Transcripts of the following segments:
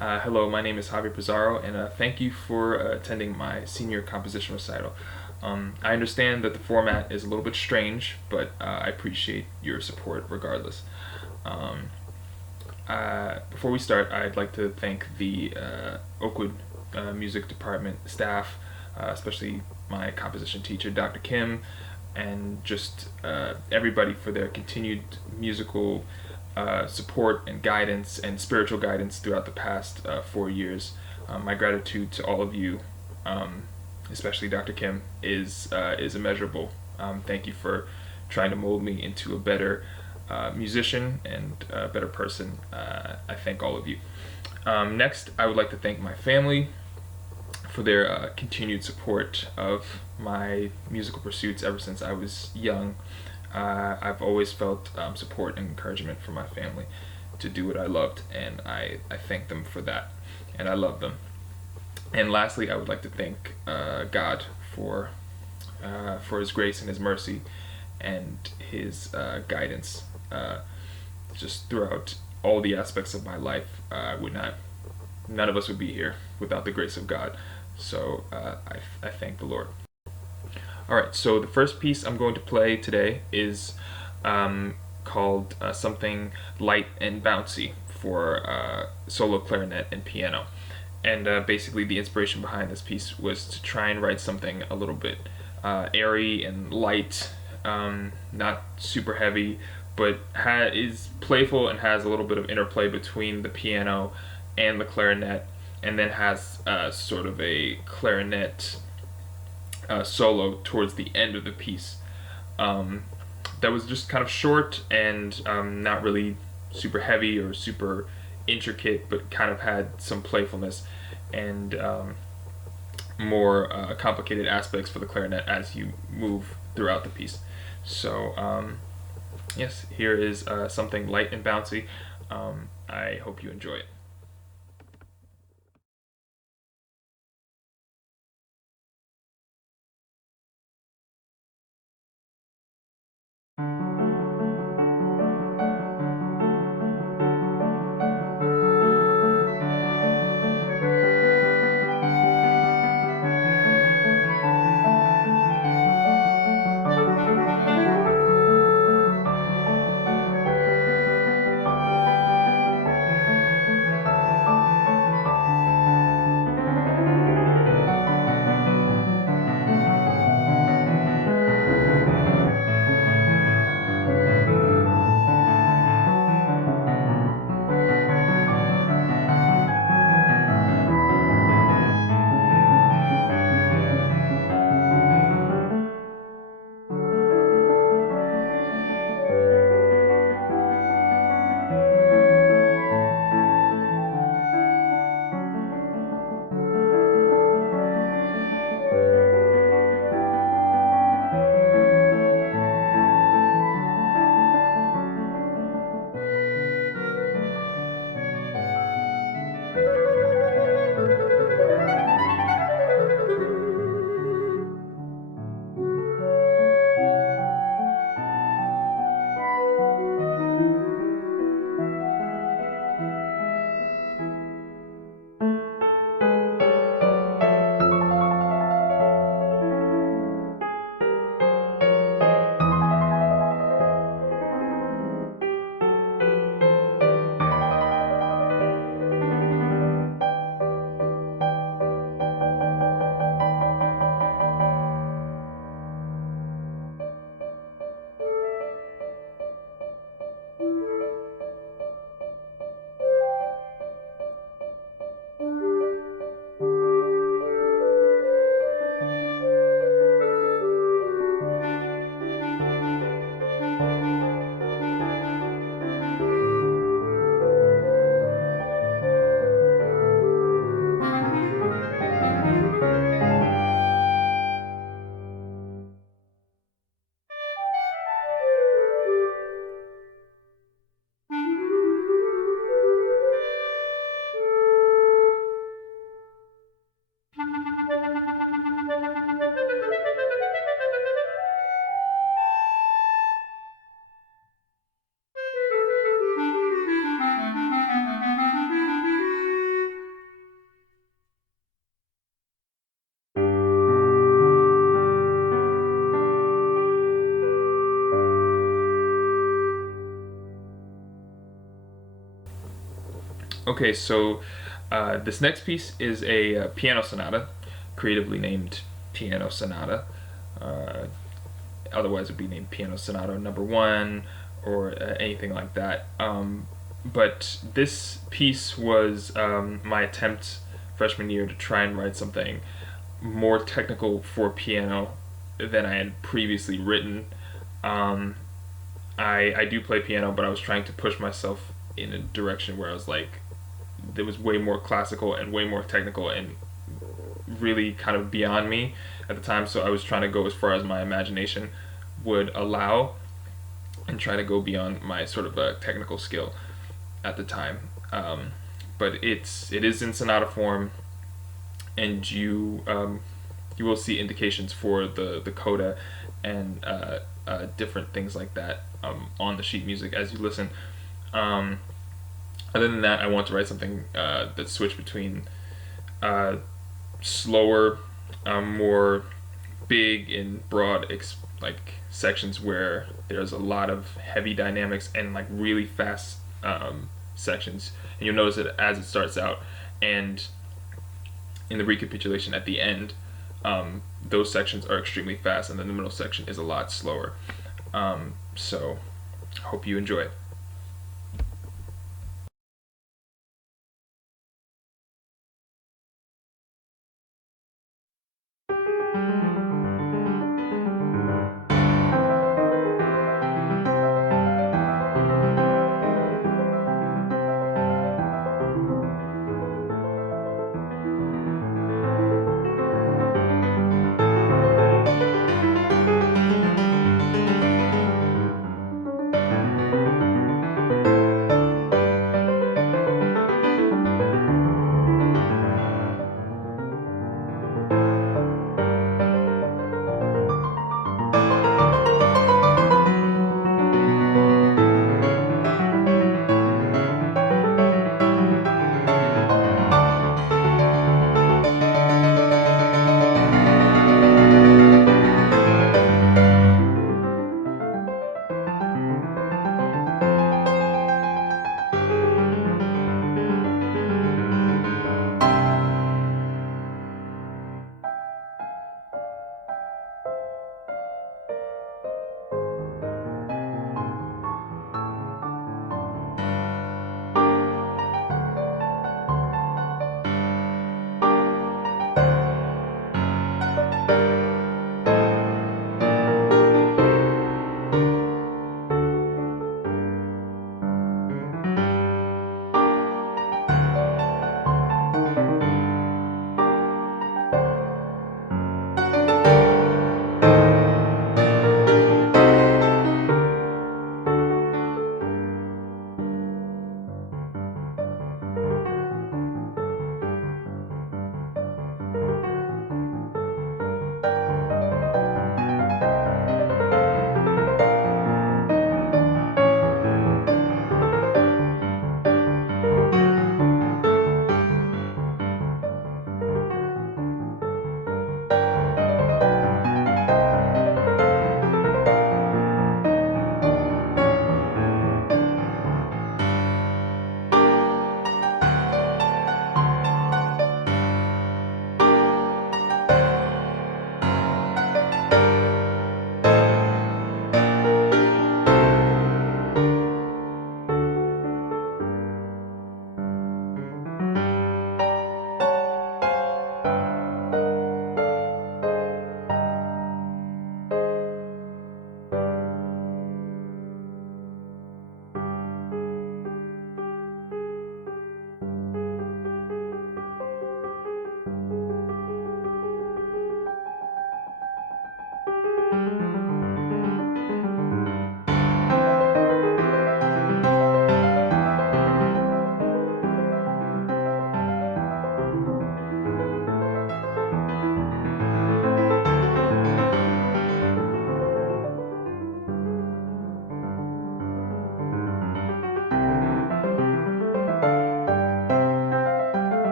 Hello, my name is Javier Pizarro, and thank you for attending my senior composition recital. I understand that the format is a little bit strange, but I appreciate your support regardless. Um, Before we start, I'd like to thank the Oakwood Music Department staff, especially my composition teacher, Dr. Kim, and just everybody for their continued musical support and guidance and spiritual guidance throughout the past 4 years. My gratitude to all of you, especially Dr. Kim, is immeasurable. Thank you for trying to mold me into a better musician and a better person. I thank all of you. Next, I would like to thank my family for their continued support of my musical pursuits ever since I was young. I've always felt support and encouragement from my family to do what I loved, and I thank them for that, and I love them. And lastly, I would like to thank God for His grace and His mercy and His guidance just throughout all the aspects of my life. None of us would be here without the grace of God. So I thank the Lord. All right, so the first piece I'm going to play today is called something light and bouncy for solo clarinet and piano. And basically, the inspiration behind this piece was to try and write something a little bit airy and light, not super heavy, but is playful and has a little bit of interplay between the piano and the clarinet, and then has sort of a clarinet solo towards the end of the piece. That was just kind of short and not really super heavy or super intricate, but kind of had some playfulness and more complicated aspects for the clarinet as you move throughout the piece. So, yes, here is something light and bouncy. I hope you enjoy it. Okay, so this next piece is a piano sonata, creatively named Piano Sonata. Uh, Otherwise, it'd be named Piano Sonata Number One or anything like that. But this piece was my attempt freshman year to try and write something more technical for piano than I had previously written. Um, I do play piano, but I was trying to push myself in a direction where I was like, it was way more classical and way more technical and really kind of beyond me at the time. So I was trying to go as far as my imagination would allow and try to go beyond my sort of technical skill at the time. But it is in sonata form, and you will see indications for the coda and different things like that on the sheet music as you listen. Um, Other than that, I want to write something that switched between slower, more big and broad like sections where there's a lot of heavy dynamics and like really fast sections, and you'll notice it as it starts out, and in the recapitulation at the end, those sections are extremely fast, and then the middle section is a lot slower. So, hope you enjoy.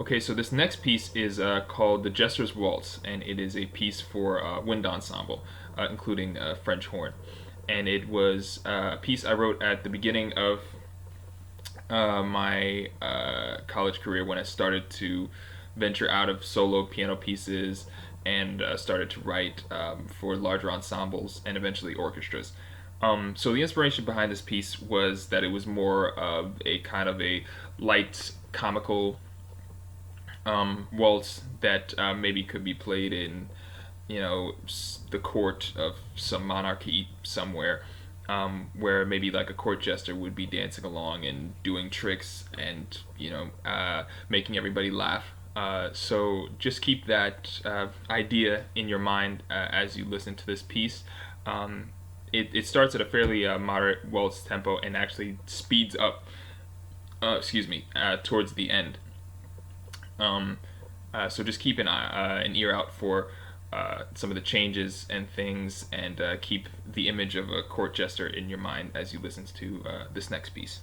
Okay, so this next piece is called The Jester's Waltz, and it is a piece for wind ensemble, including French horn. And it was a piece I wrote at the beginning of my college career when I started to venture out of solo piano pieces and started to write for larger ensembles and eventually orchestras. So the inspiration behind this piece was that it was more of a kind of a light comical waltz that maybe could be played in, the court of some monarchy somewhere, where maybe like a court jester would be dancing along and doing tricks and making everybody laugh. So just keep that idea in your mind as you listen to this piece. It starts at a fairly moderate waltz tempo and actually speeds up. Towards the end. So just keep an ear out for some of the changes and things, and keep the image of a court jester in your mind as you listen to this next piece.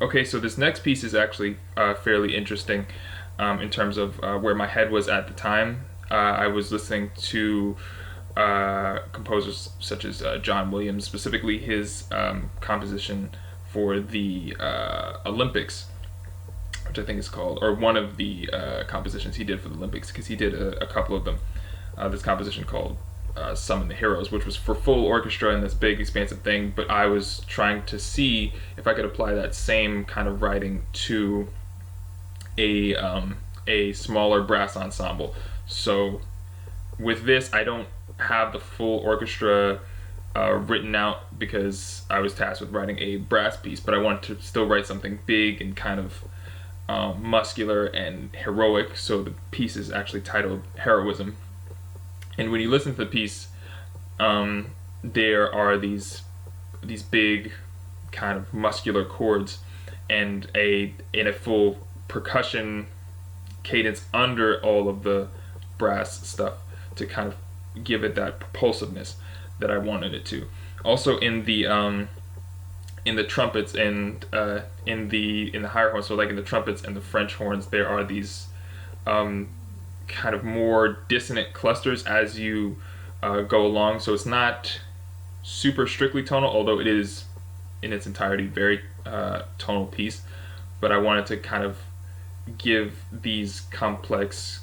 Okay, so this next piece is actually fairly interesting in terms of where my head was at the time. I was listening to composers such as John Williams, specifically his composition for the Olympics, which I think is called, or one of the compositions he did for the Olympics, because he did a couple of them. This composition called Summon the Heroes, which was for full orchestra and this big expansive thing, but I was trying to see if I could apply that same kind of writing to a smaller brass ensemble. So with this, I don't have the full orchestra written out because I was tasked with writing a brass piece, but I wanted to still write something big and kind of muscular and heroic, so the piece is actually titled Heroism. And when you listen to the piece, there are these big kind of muscular chords and a full percussion cadence under all of the brass stuff to kind of give it that propulsiveness that I wanted it to. Also in the trumpets and in the higher horns, so like in the trumpets and the French horns, there are these kind of more dissonant clusters as you go along. So it's not super strictly tonal, although it is in its entirety very tonal piece. But I wanted to kind of give these complex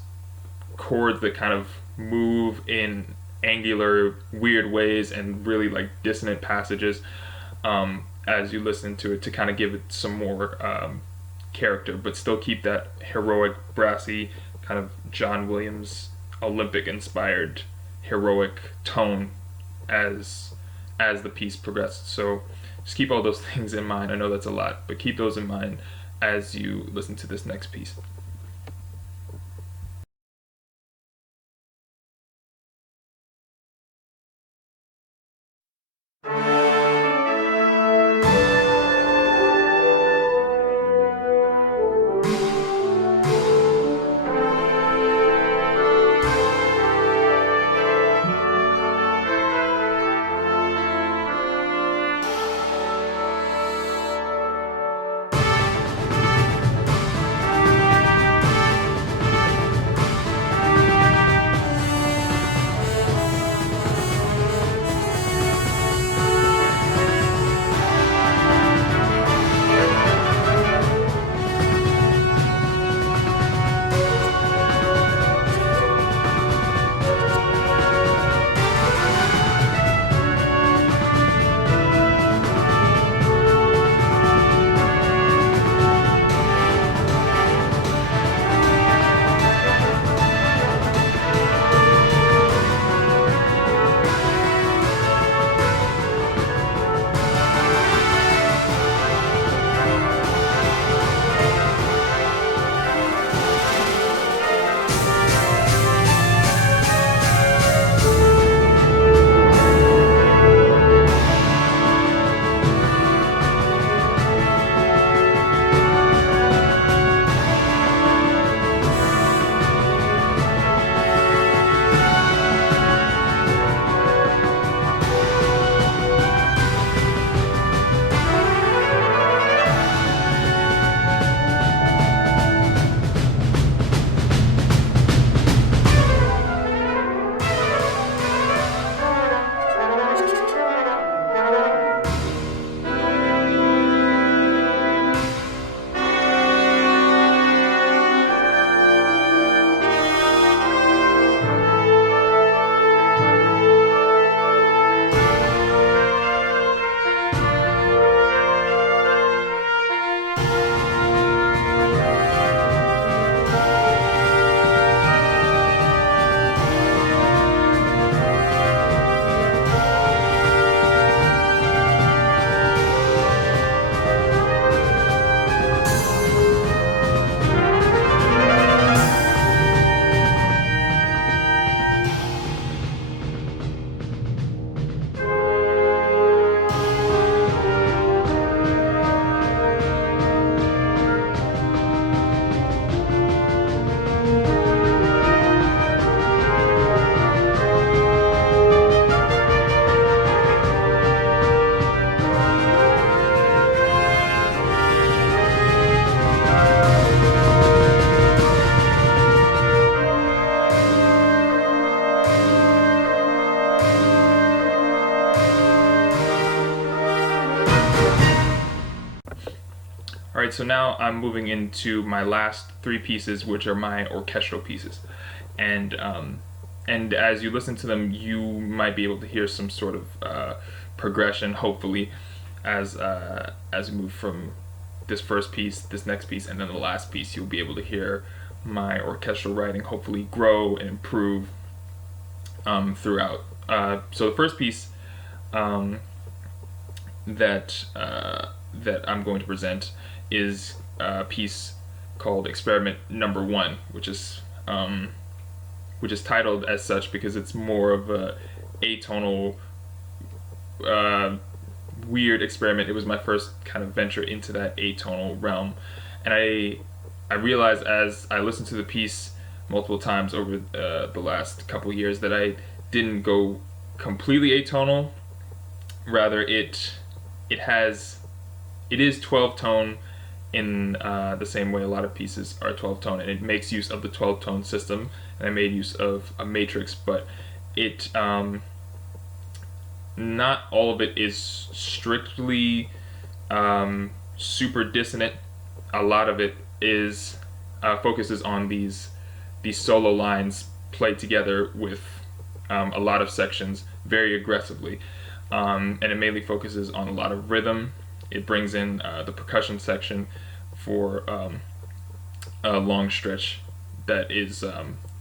chords that kind of move in angular, weird ways and really like dissonant passages as you listen to it, to kind of give it some more character, but still keep that heroic, brassy, kind of John Williams Olympic inspired heroic tone as the piece progresses. So just keep all those things in mind. I know that's a lot, but keep those in mind as you listen to this next piece. Alright, so now I'm moving into my last three pieces, which are my orchestral pieces. And as you listen to them, you might be able to hear some sort of progression, hopefully, as we move from this first piece, this next piece, and then the last piece. You'll be able to hear my orchestral writing hopefully grow and improve throughout. So the first piece that I'm going to present is a piece called Experiment Number 1, which which is titled as such because it's more of a atonal uh, weird experiment. It was my first kind of venture into that atonal realm, and I realized as I listened to the piece multiple times over the last couple of years that I didn't go completely atonal. Rather, it is 12 tone in the same way a lot of pieces are 12 tone, and it makes use of the 12 tone system. And I made use of a matrix, but it not all of it is strictly super dissonant. A lot of it is focuses on these solo lines played together with a lot of sections very aggressively, and it mainly focuses on a lot of rhythm. It brings in the percussion section for a long stretch that is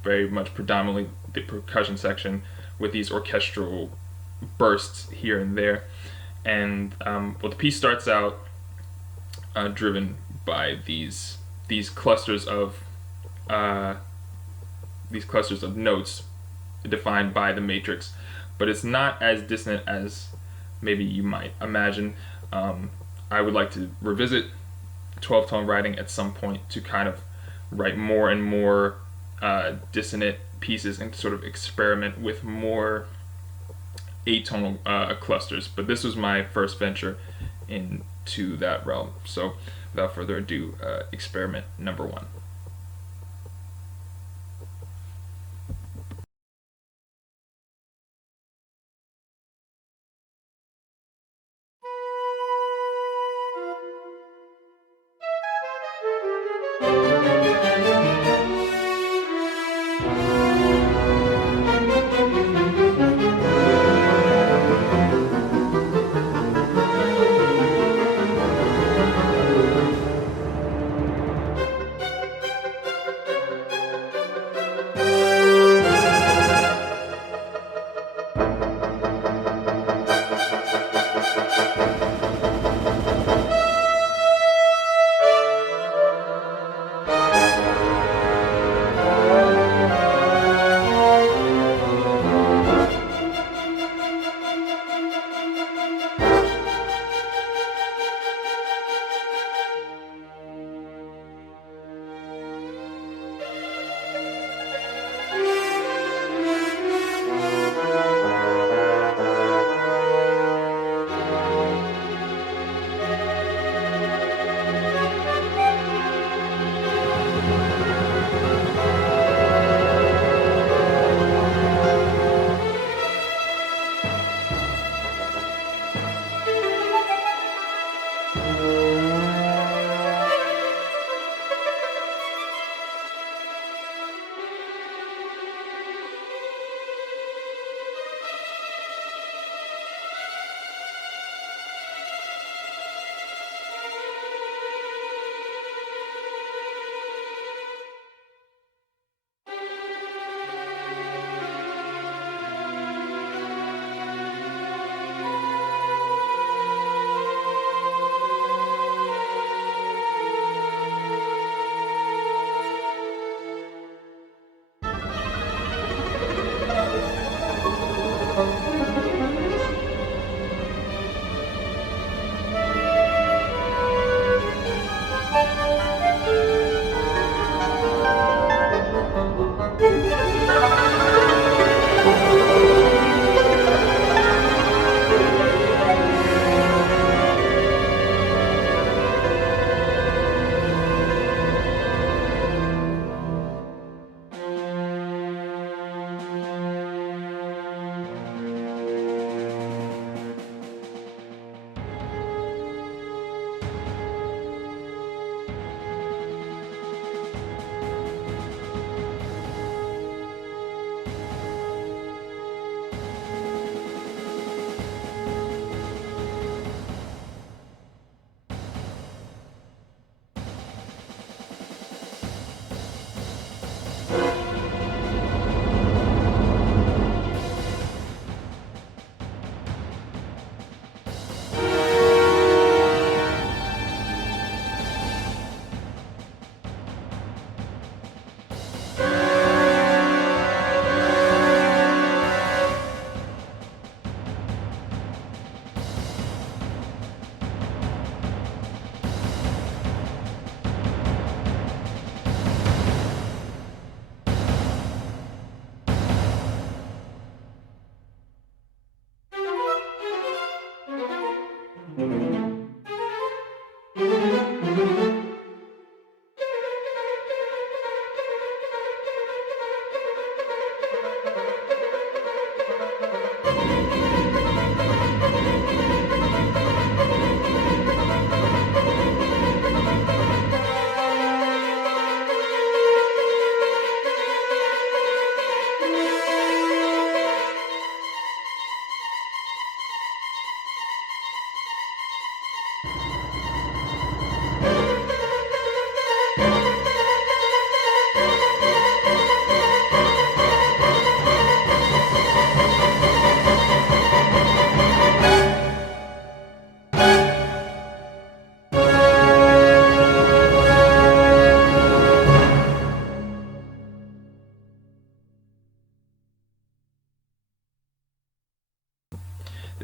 very much predominantly the percussion section with these orchestral bursts here and there. And well, the piece starts out driven by these clusters of uh, these clusters of notes defined by the matrix, but it's not as dissonant as maybe you might imagine. I would like to revisit 12 tone writing at some point to kind of write more and more dissonant pieces and sort of experiment with more atonal clusters. But this was my first venture into that realm. So without further ado, experiment number one.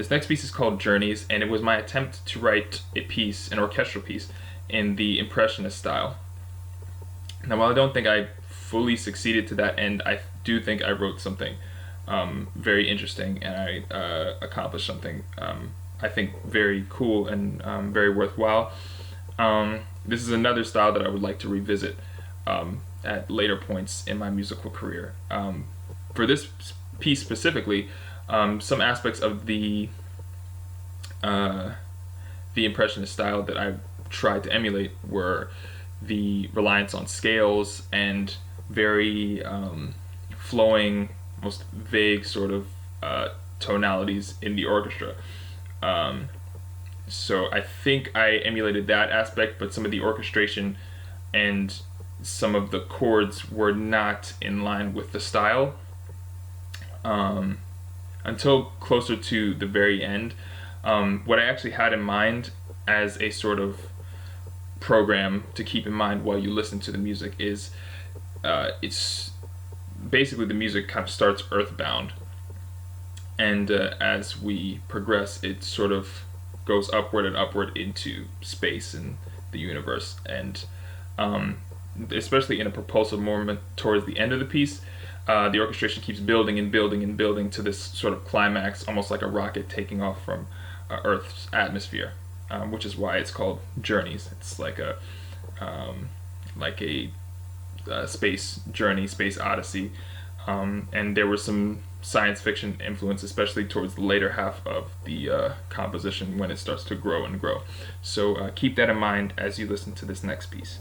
This next piece is called Journeys, and it was my attempt to write a piece, an orchestral piece, in the Impressionist style. Now, while I don't think I fully succeeded to that end, I do think I wrote something very interesting, and I accomplished something I think very cool and very worthwhile. This is another style that I would like to revisit at later points in my musical career. For this piece specifically, some aspects of the Impressionist style that I tried to emulate were the reliance on scales and very flowing, most vague sort of tonalities in the orchestra. So I think I emulated that aspect, but some of the orchestration and some of the chords were not in line with the style until closer to the very end. What I actually had in mind as a sort of program to keep in mind while you listen to the music is it's basically the music kind of starts earthbound, and as we progress it sort of goes upward and upward into space and the universe, and especially in a propulsive moment towards the end of the piece, the orchestration keeps building and building and building to this sort of climax, almost like a rocket taking off from Earth's atmosphere, which is why it's called Journeys. It's like a space journey, space odyssey, and there was some science fiction influence, especially towards the later half of the composition when it starts to grow and grow. So keep that in mind as you listen to this next piece.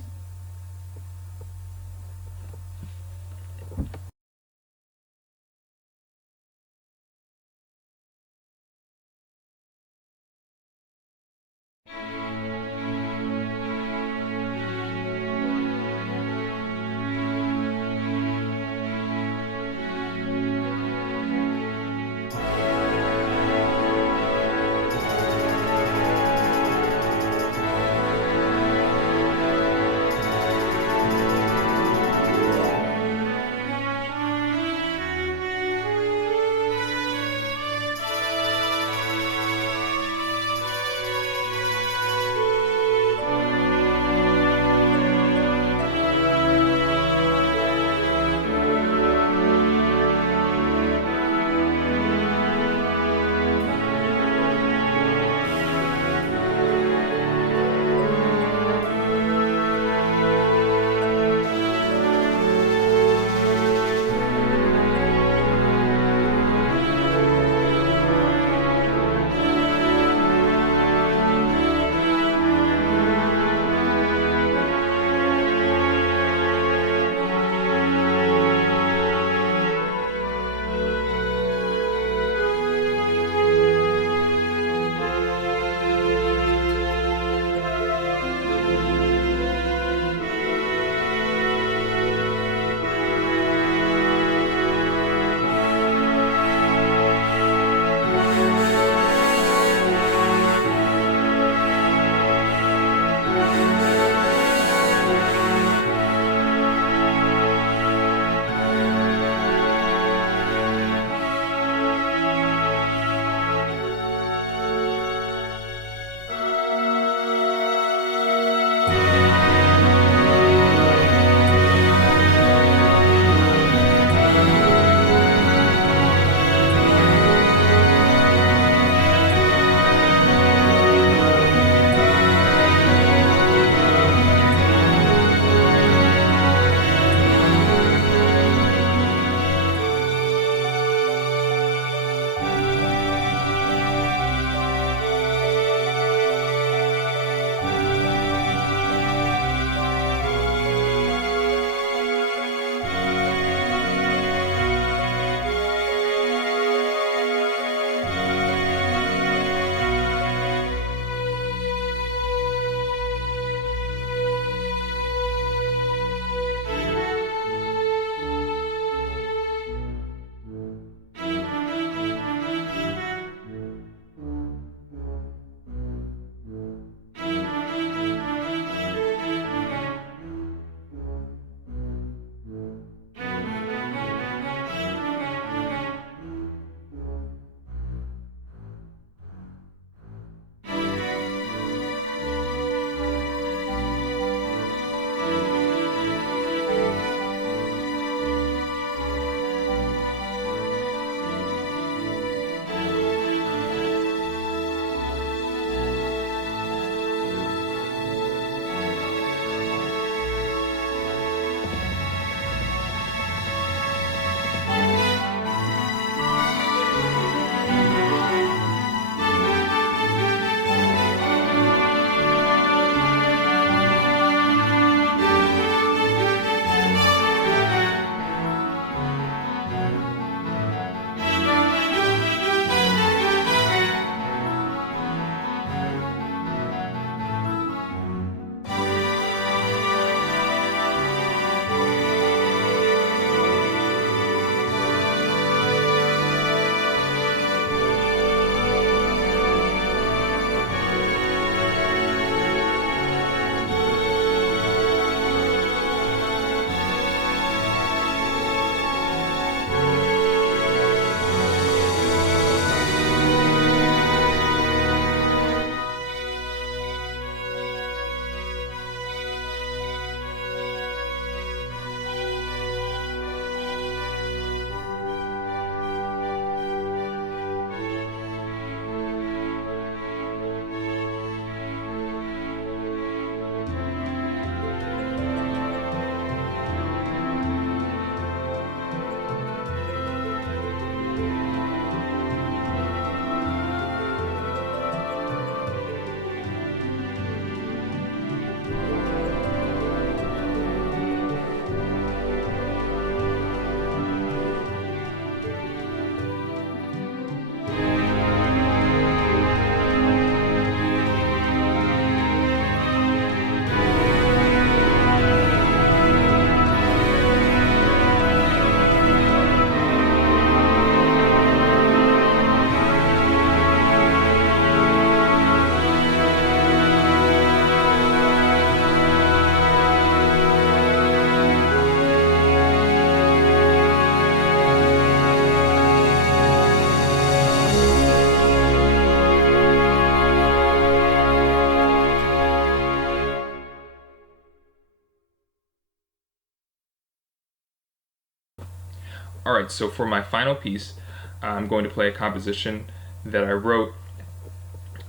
All right, so for my final piece, I'm going to play a composition that I wrote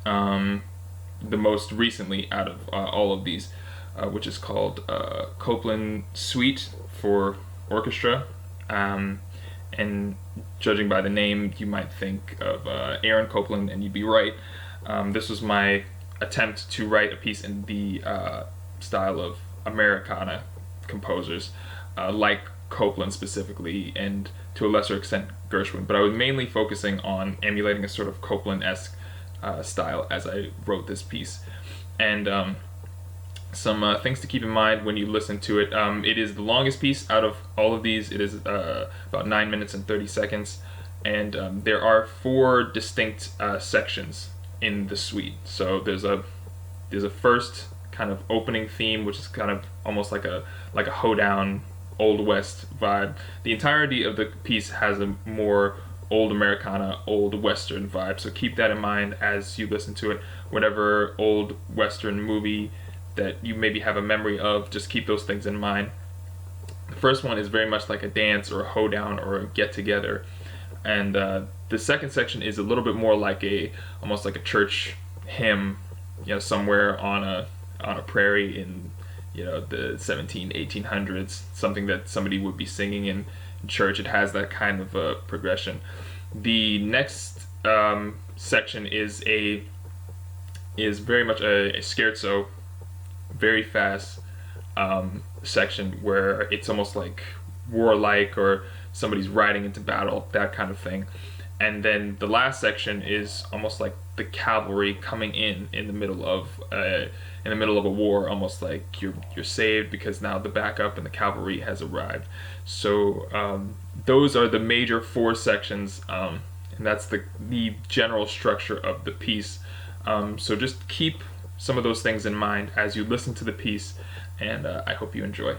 the most recently out of all of these, which is called Copland Suite for Orchestra. Um, and judging by the name, you might think of Aaron Copland, and you'd be right. This was my attempt to write a piece in the style of Americana composers, like Copland specifically, and to a lesser extent Gershwin. But I was mainly focusing on emulating a sort of Copland-esque style as I wrote this piece. And some things to keep in mind when you listen to it. It is the longest piece out of all of these. It is about 9 minutes and 30 seconds. And there are 4 distinct sections in the suite. So there's a first kind of opening theme, which is kind of almost like a hoedown, Old West vibe. The entirety of the piece has a more old Americana, old Western vibe. So keep that in mind as you listen to it. Whatever old Western movie that you maybe have a memory of, just keep those things in mind. The first one is very much like a dance or a hoedown or a get together, and the second section is a little bit more like almost like a church hymn, somewhere on a prairie in the 1800s, something that somebody would be singing in church. It has that kind of a progression. The next section is very much a scherzo, very fast section where it's almost like warlike, or somebody's riding into battle, that kind of thing. And then the last section is almost like the cavalry coming in the middle of a war, almost like you're saved because now the backup and the cavalry has arrived. So those are the major 4 sections, and that's the general structure of the piece. So just keep some of those things in mind as you listen to the piece, and I hope you enjoy.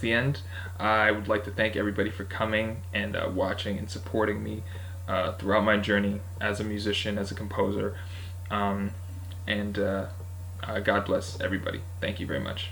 that's the end. I would like to thank everybody for coming and watching and supporting me throughout my journey as a musician, as a composer. And God bless everybody. Thank you very much.